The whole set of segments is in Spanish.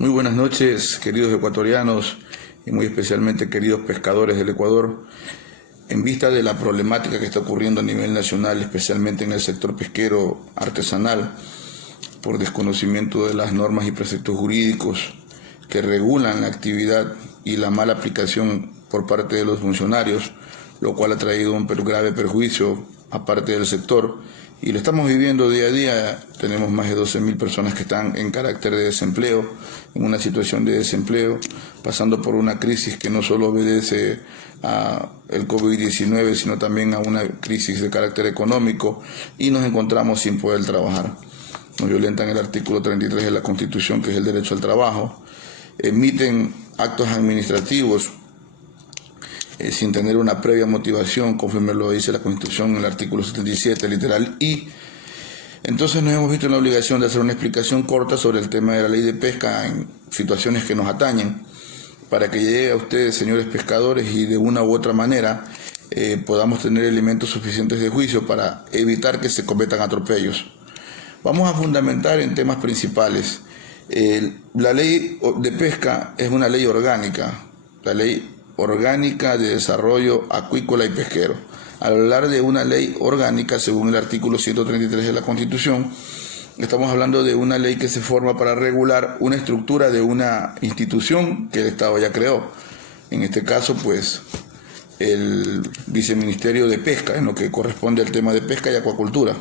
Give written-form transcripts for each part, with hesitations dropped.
Muy buenas noches, queridos ecuatorianos y muy especialmente queridos pescadores del Ecuador. En vista de la problemática que está ocurriendo a nivel nacional, especialmente en el sector pesquero artesanal, por desconocimiento de las normas y preceptos jurídicos que regulan la actividad y la mala aplicación por parte de los funcionarios, lo cual ha traído un grave perjuicio a parte del sector, y lo estamos viviendo día a día. Tenemos más de 12.000 personas que están en carácter de desempleo, en una situación de desempleo, pasando por una crisis que no solo obedece a el COVID-19, sino también a una crisis de carácter económico, y nos encontramos sin poder trabajar. Nos violentan el artículo 33 de la Constitución, que es el derecho al trabajo, emiten actos administrativos sin tener una previa motivación, conforme lo dice la Constitución en el artículo 77, literal I. Entonces nos hemos visto en la obligación de hacer una explicación corta sobre el tema de la ley de pesca en situaciones que nos atañen, para que llegue a ustedes, señores pescadores, y de una u otra manera podamos tener elementos suficientes de juicio para evitar que se cometan atropellos. Vamos a fundamentar en temas principales. La ley de pesca es una ley orgánica, la ley orgánica de desarrollo acuícola y pesquero. Al hablar de una ley orgánica, según el artículo 133 de la Constitución, estamos hablando de una ley que se forma para regular una estructura de una institución que el Estado ya creó. En este caso, pues, el Viceministerio de Pesca, en lo que corresponde al tema de pesca y acuacultura.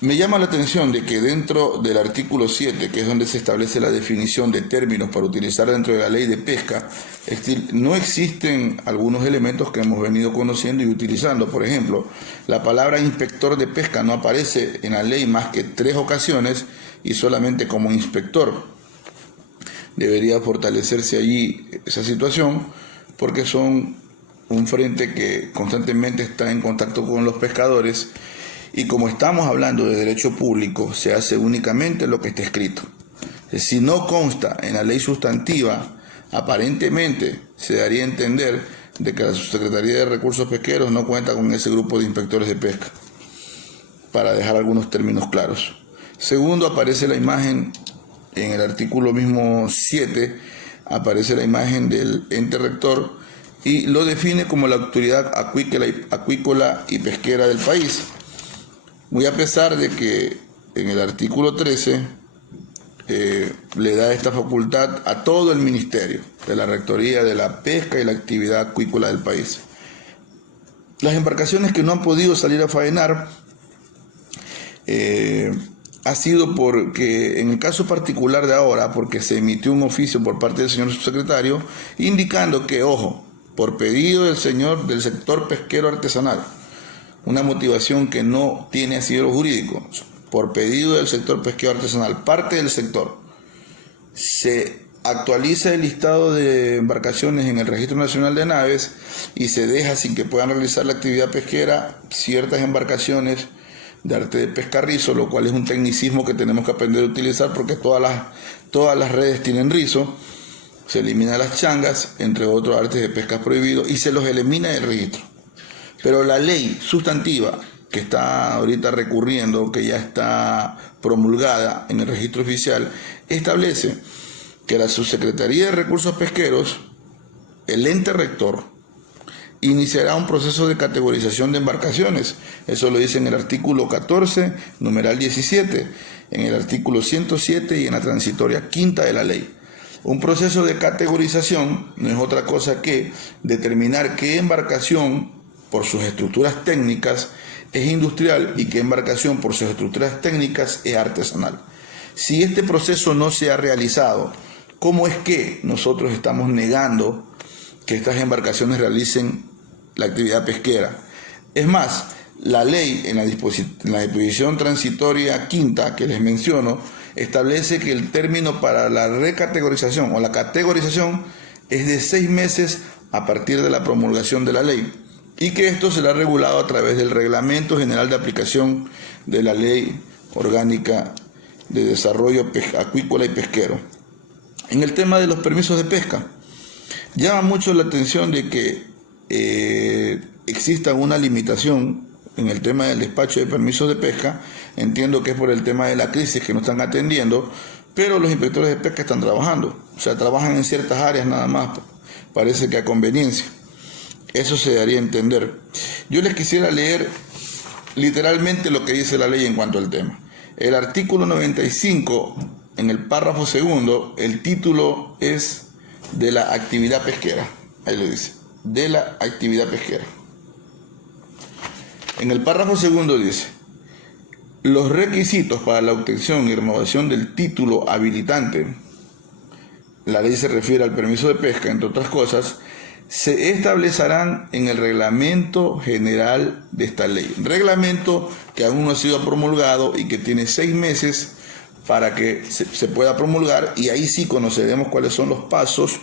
Me llama la atención de que dentro del artículo 7, que es donde se establece la definición de términos para utilizar dentro de la ley de pesca, no existen algunos elementos que hemos venido conociendo y utilizando. Por ejemplo, la palabra inspector de pesca no aparece en la ley más que 3 ocasiones y solamente como inspector. Debería fortalecerse allí esa situación, porque son un frente que constantemente está en contacto con los pescadores. Y como estamos hablando de derecho público, se hace únicamente lo que está escrito. Si no consta en la ley sustantiva, aparentemente se daría a entender de que la Subsecretaría de Recursos Pesqueros no cuenta con ese grupo de inspectores de pesca, para dejar algunos términos claros. Segundo, aparece la imagen, en el artículo mismo 7, aparece la imagen del ente rector y lo define como la autoridad acuícola y pesquera del país. Muy a pesar de que en el artículo 13 le da esta facultad a todo el ministerio de la Rectoría de la Pesca y la Actividad Acuícola del país. Las embarcaciones que no han podido salir a faenar ha sido porque, en el caso particular de ahora, porque se emitió un oficio por parte del señor subsecretario indicando que, ojo, por pedido del señor del sector pesquero artesanal, una motivación que no tiene asidero jurídico, por pedido del sector pesquero artesanal, parte del sector, se actualiza el listado de embarcaciones en el Registro Nacional de Naves y se deja sin que puedan realizar la actividad pesquera ciertas embarcaciones de arte de pescarrizo, lo cual es un tecnicismo que tenemos que aprender a utilizar, porque todas las redes tienen rizo. Se eliminan las changas, entre otros artes de pesca prohibidos, y se los elimina del registro. Pero la ley sustantiva que está ahorita recurriendo, que ya está promulgada en el registro oficial, establece que la Subsecretaría de Recursos Pesqueros, el ente rector, iniciará un proceso de categorización de embarcaciones. Eso lo dice en el artículo 14, numeral 17, en el artículo 107 y en la transitoria quinta de la ley. Un proceso de categorización no es otra cosa que determinar qué embarcación, por sus estructuras técnicas, es industrial y qué embarcación, por sus estructuras técnicas, es artesanal. Si este proceso no se ha realizado, ¿cómo es que nosotros estamos negando que estas embarcaciones realicen la actividad pesquera? Es más, la ley en la disposición transitoria quinta que les menciono establece que el término para la recategorización o la categorización es de 6 meses a partir de la promulgación de la ley, y que esto será regulado a través del Reglamento General de Aplicación de la Ley Orgánica de Desarrollo Acuícola y Pesquero. En el tema de los permisos de pesca, llama mucho la atención de que exista una limitación en el tema del despacho de permisos de pesca. Entiendo que es por el tema de la crisis que no están atendiendo, pero los inspectores de pesca están trabajando. O sea, trabajan en ciertas áreas nada más, parece que a conveniencia. Eso se daría a entender. Yo les quisiera leer literalmente lo que dice la ley en cuanto al tema. El artículo 95, en el párrafo segundo, el título es de la actividad pesquera. Ahí lo dice, de la actividad pesquera. En el párrafo segundo dice: los requisitos para la obtención y renovación del título habilitante, la ley se refiere al permiso de pesca, entre otras cosas, se establecerán en el reglamento general de esta ley. Reglamento que aún no ha sido promulgado y que tiene 6 meses para que se pueda promulgar, y ahí sí conoceremos cuáles son los pasos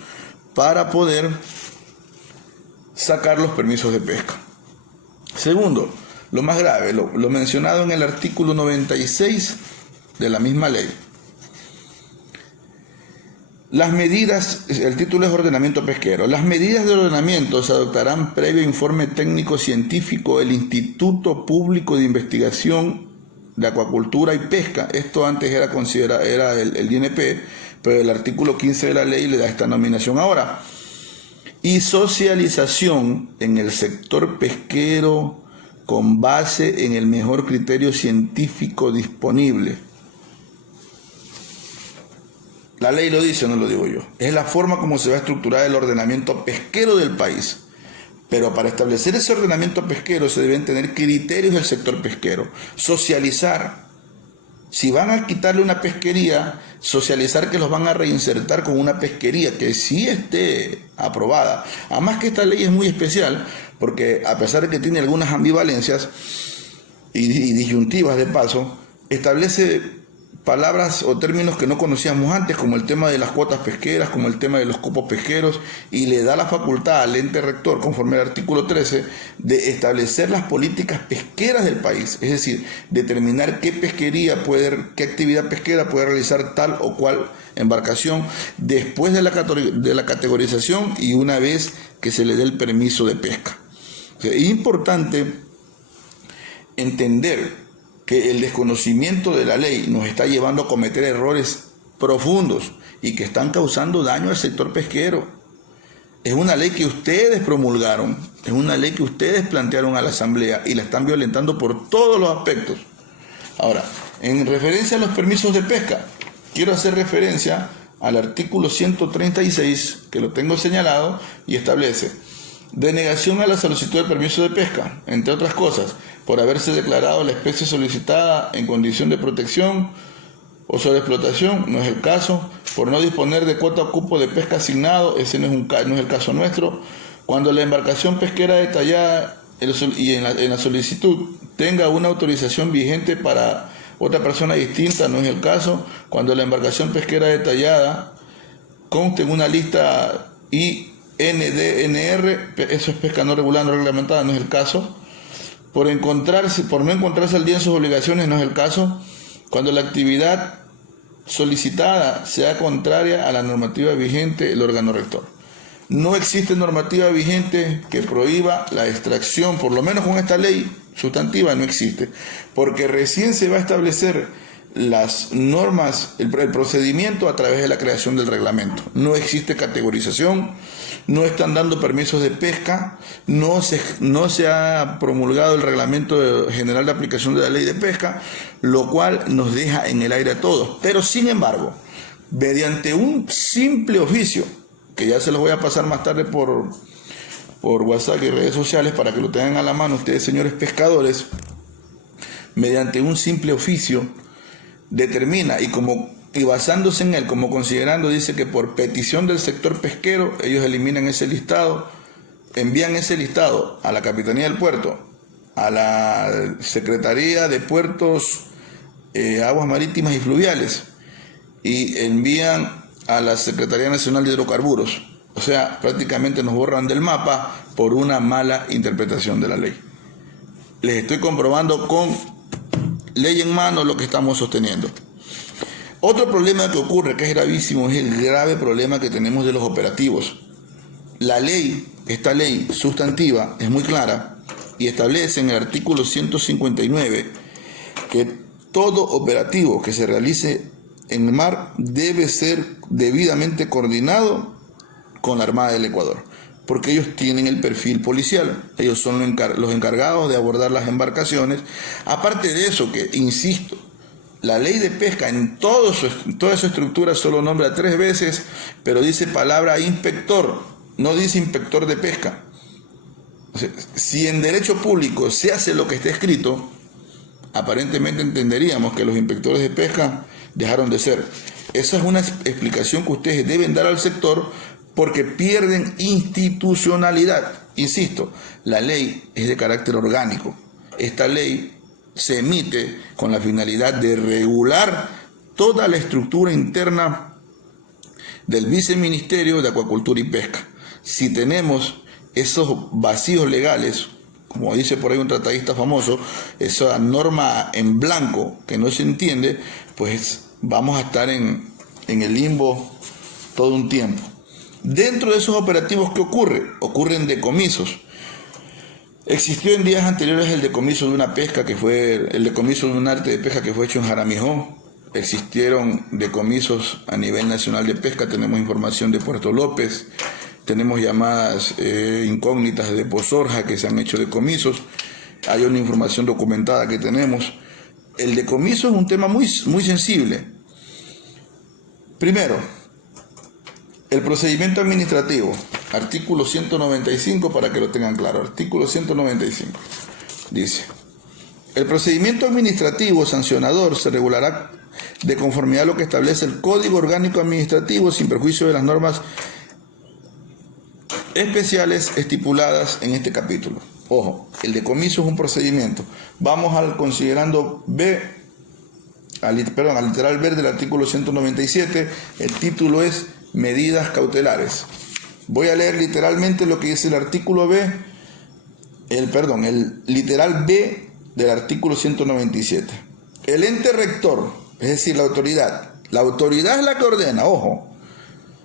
para poder sacar los permisos de pesca. Segundo, lo más grave, lo mencionado en el artículo 96 de la misma ley. Las medidas, el título es ordenamiento pesquero. Las medidas de ordenamiento se adoptarán previo informe técnico científico del Instituto Público de Investigación de Acuacultura y Pesca. Esto antes era el INP, pero el artículo 15 de la ley le da esta nominación ahora. Y socialización en el sector pesquero con base en el mejor criterio científico disponible. La ley lo dice, no lo digo yo. Es la forma como se va a estructurar el ordenamiento pesquero del país. Pero para establecer ese ordenamiento pesquero se deben tener criterios del sector pesquero. Socializar. Si van a quitarle una pesquería, socializar que los van a reinsertar con una pesquería que sí esté aprobada. Además que esta ley es muy especial porque a pesar de que tiene algunas ambivalencias y disyuntivas de paso, establece palabras o términos que no conocíamos antes, como el tema de las cuotas pesqueras, como el tema de los cupos pesqueros, y le da la facultad al ente rector, conforme al artículo 13, de establecer las políticas pesqueras del país, es decir, determinar qué qué actividad pesquera puede realizar tal o cual embarcación después de la categorización y una vez que se le dé el permiso de pesca. O sea, es importante entender que el desconocimiento de la ley nos está llevando a cometer errores profundos y que están causando daño al sector pesquero. Es una ley que ustedes promulgaron, es una ley que ustedes plantearon a la Asamblea y la están violentando por todos los aspectos. Ahora, en referencia a los permisos de pesca, quiero hacer referencia al artículo 136, que lo tengo señalado, y establece: denegación a la solicitud de permiso de pesca, entre otras cosas, por haberse declarado la especie solicitada en condición de protección o sobreexplotación, no es el caso; por no disponer de cuota o cupo de pesca asignado, ese no es el caso nuestro; cuando la embarcación pesquera detallada y en la solicitud tenga una autorización vigente para otra persona distinta, no es el caso; cuando la embarcación pesquera detallada conste en una lista INDNR, eso es pesca no regulada, no reglamentada, no es el caso; por no encontrarse al día en sus obligaciones, no es el caso; cuando la actividad solicitada sea contraria a la normativa vigente, el órgano rector. No existe normativa vigente que prohíba la extracción, por lo menos con esta ley sustantiva no existe, porque recién se va a establecer las normas, el procedimiento a través de la creación del reglamento. No existe categorización, no están dando permisos de pesca, no se ha promulgado el reglamento general de aplicación de la ley de pesca, lo cual nos deja en el aire a todos. Pero sin embargo, mediante un simple oficio, que ya se los voy a pasar más tarde por WhatsApp y redes sociales para que lo tengan a la mano ustedes, señores pescadores, mediante un simple oficio determina y basándose en él, como considerando, dice que por petición del sector pesquero, ellos eliminan ese listado, envían ese listado a la Capitanía del Puerto, a la Secretaría de Puertos, Aguas Marítimas y Fluviales, y envían a la Secretaría Nacional de Hidrocarburos. O sea, prácticamente nos borran del mapa por una mala interpretación de la ley. Les estoy comprobando con ley en mano lo que estamos sosteniendo. Otro problema que ocurre, que es gravísimo, es el grave problema que tenemos de los operativos. La ley, esta ley sustantiva, es muy clara y establece en el artículo 159 que todo operativo que se realice en el mar debe ser debidamente coordinado con la Armada del Ecuador, porque ellos tienen el perfil policial, ellos son los encargados de abordar las embarcaciones. Aparte de eso, que insisto, la ley de pesca en toda su estructura solo nombra 3 veces, pero dice palabra inspector, no dice inspector de pesca. O sea, si en derecho público se hace lo que está escrito, aparentemente entenderíamos que los inspectores de pesca dejaron de ser. Esa es una explicación que ustedes deben dar al sector, porque pierden institucionalidad. Insisto, la ley es de carácter orgánico. Esta ley se emite con la finalidad de regular toda la estructura interna del Viceministerio de Acuacultura y Pesca. Si tenemos esos vacíos legales, como dice por ahí un tratadista famoso, esa norma en blanco que no se entiende, pues vamos a estar en el limbo todo un tiempo. Dentro de esos operativos, ¿qué ocurre? Ocurren decomisos. Existió en días anteriores el decomiso de una pesca que fue, el decomiso de un arte de pesca que fue hecho en Jaramijó. Existieron decomisos a nivel nacional de pesca, tenemos información de Puerto López, tenemos llamadas incógnitas de Pozorja que se han hecho decomisos, hay una información documentada que tenemos. El decomiso es un tema muy sensible. Primero, el procedimiento administrativo, artículo 195, para que lo tengan claro, artículo 195, dice: el procedimiento administrativo sancionador se regulará de conformidad a lo que establece el Código Orgánico Administrativo, sin perjuicio de las normas especiales estipuladas en este capítulo. Ojo, el decomiso es un procedimiento. Vamos al considerando B, al literal B del artículo 197, el título es medidas cautelares. Voy a leer literalmente lo que dice el artículo B, el literal B del artículo 197. El ente rector, es decir, la autoridad es la que ordena, ojo,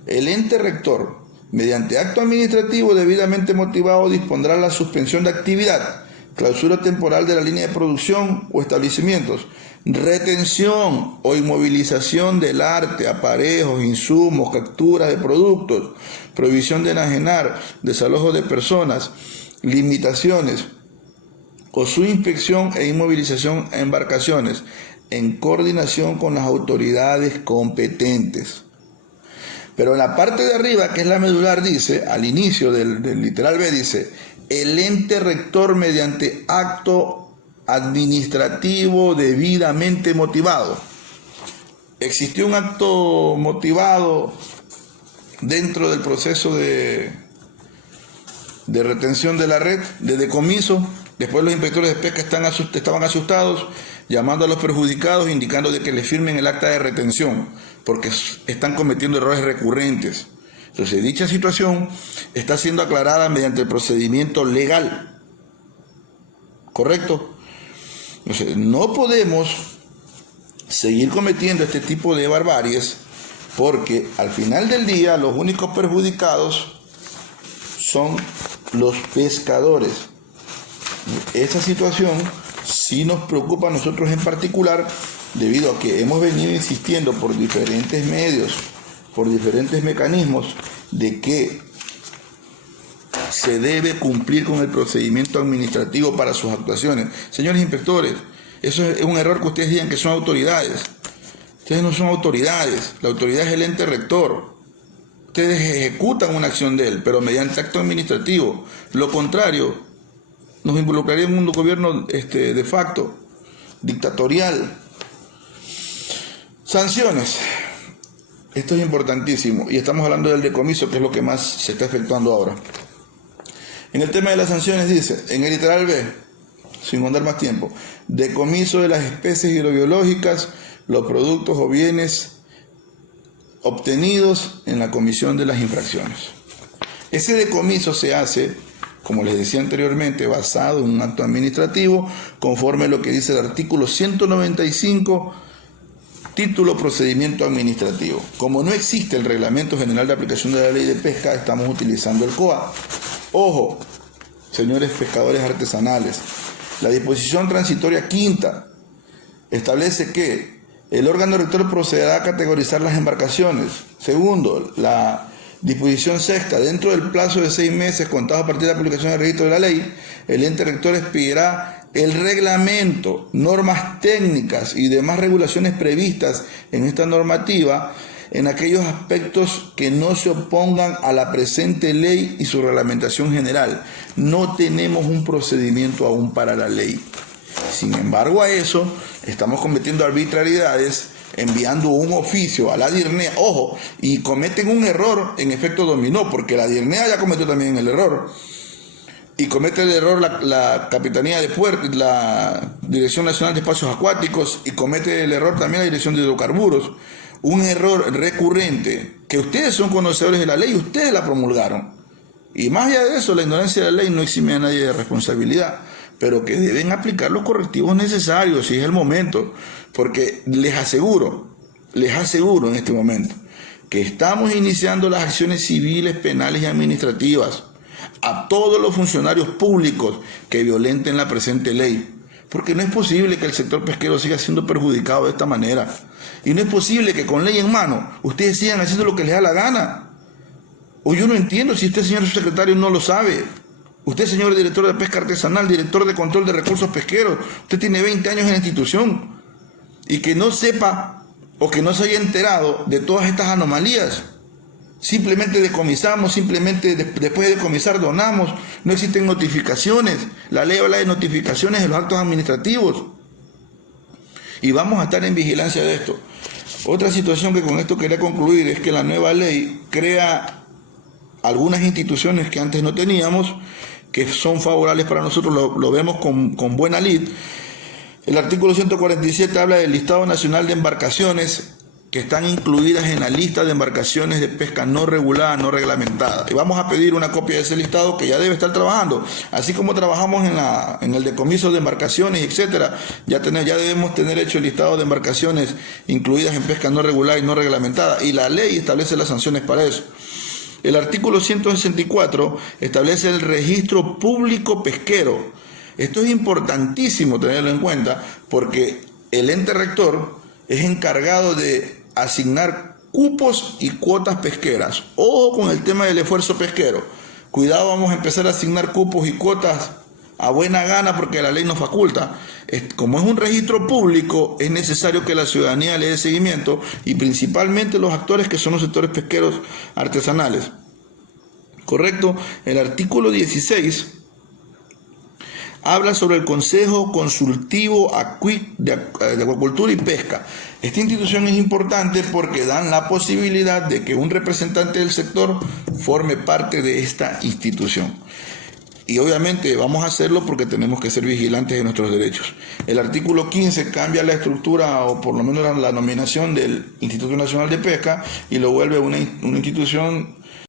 el ente rector, mediante acto administrativo debidamente motivado, dispondrá la suspensión de actividad, clausura temporal de la línea de producción o establecimientos, retención o inmovilización del arte, aparejos, insumos, capturas de productos, prohibición de enajenar, desalojo de personas, limitaciones o su inspección e inmovilización a embarcaciones en coordinación con las autoridades competentes. Pero en la parte de arriba, que es la medular, dice, al inicio del literal B, dice: el ente rector mediante acto administrativo debidamente motivado. ¿Existió un acto motivado dentro del proceso de retención de la red, de decomiso? Después los inspectores de pesca estaban asustados, llamando a los perjudicados, indicando de que les firmen el acta de retención, porque están cometiendo errores recurrentes. Entonces, dicha situación está siendo aclarada mediante el procedimiento legal. ¿Correcto? Entonces, no podemos seguir cometiendo este tipo de barbaries, porque al final del día los únicos perjudicados son los pescadores. Esa situación sí nos preocupa a nosotros en particular, debido a que hemos venido insistiendo por diferentes medios, por diferentes mecanismos, de que se debe cumplir con el procedimiento administrativo para sus actuaciones. Señores inspectores, eso es un error que ustedes digan que son autoridades. Ustedes no son autoridades, la autoridad es el ente rector. Ustedes ejecutan una acción de él, pero mediante acto administrativo. Lo contrario, nos involucraría en un gobierno de facto, dictatorial. Sanciones. Esto es importantísimo, y estamos hablando del decomiso, que es lo que más se está efectuando ahora. En el tema de las sanciones dice, en el literal B, sin mandar más tiempo: decomiso de las especies hidrobiológicas, los productos o bienes obtenidos en la comisión de las infracciones. Ese decomiso se hace, como les decía anteriormente, basado en un acto administrativo, conforme a lo que dice el artículo 195, título procedimiento administrativo. Como no existe el Reglamento General de Aplicación de la Ley de Pesca, estamos utilizando el COA. Ojo, señores pescadores artesanales. La disposición transitoria quinta establece que el órgano rector procederá a categorizar las embarcaciones. Segundo, la disposición sexta, dentro del plazo de 6 meses contados a partir de la publicación del registro de la ley, el ente rector expedirá el reglamento, normas técnicas y demás regulaciones previstas en esta normativa en aquellos aspectos que no se opongan a la presente ley y su reglamentación general. No tenemos un procedimiento aún para la ley. Sin embargo, a eso estamos cometiendo arbitrariedades, enviando un oficio a la DIRNEA, ojo, y cometen un error en efecto dominó, porque la DIRNEA ya cometió también el error, y comete el error la Capitanía de Puertos, la Dirección Nacional de Espacios Acuáticos, y comete el error también la Dirección de Hidrocarburos. Un error recurrente, que ustedes son conocedores de la ley, ustedes la promulgaron. Y más allá de eso, la ignorancia de la ley no exime a nadie de responsabilidad, pero que deben aplicar los correctivos necesarios si es el momento, porque les aseguro en este momento, que estamos iniciando las acciones civiles, penales y administrativas a todos los funcionarios públicos que violenten la presente ley, porque no es posible que el sector pesquero siga siendo perjudicado de esta manera. Y no es posible que con ley en mano ustedes sigan haciendo lo que les da la gana. O yo no entiendo si usted, señor subsecretario, no lo sabe. Usted, señor director de pesca artesanal, director de control de recursos pesqueros, usted tiene 20 años en la institución y que no sepa o que no se haya enterado de todas estas anomalías. Simplemente decomisamos, simplemente después de decomisar donamos, no existen notificaciones. La ley habla de notificaciones de los actos administrativos. Y vamos a estar en vigilancia de esto. Otra situación que con esto quería concluir es que la nueva ley crea algunas instituciones que antes no teníamos, que son favorables para nosotros, lo vemos con buena lid. El artículo 147 habla del listado nacional de embarcaciones que están incluidas en la lista de embarcaciones de pesca no regulada, no reglamentada. Y vamos a pedir una copia de ese listado que ya debe estar trabajando. Así como trabajamos en el decomiso de embarcaciones, etcétera, ya debemos tener hecho el listado de embarcaciones incluidas en pesca no regulada y no reglamentada. Y la ley establece las sanciones para eso. El artículo 164 establece el registro público pesquero. Esto es importantísimo tenerlo en cuenta porque el ente rector es encargado de asignar cupos y cuotas pesqueras. Ojo con el tema del esfuerzo pesquero. Cuidado, vamos a empezar a asignar cupos y cuotas a buena gana porque la ley nos faculta. Como es un registro público, es necesario que la ciudadanía le dé seguimiento y principalmente los actores que son los sectores pesqueros artesanales. ¿Correcto? El artículo 16 habla sobre el Consejo Consultivo de Acuacultura y Pesca. Esta institución es importante porque dan la posibilidad de que un representante del sector forme parte de esta institución. Y obviamente vamos a hacerlo porque tenemos que ser vigilantes de nuestros derechos. El artículo 15 cambia la estructura o por lo menos la nominación del Instituto Nacional de Pesca y lo vuelve una institución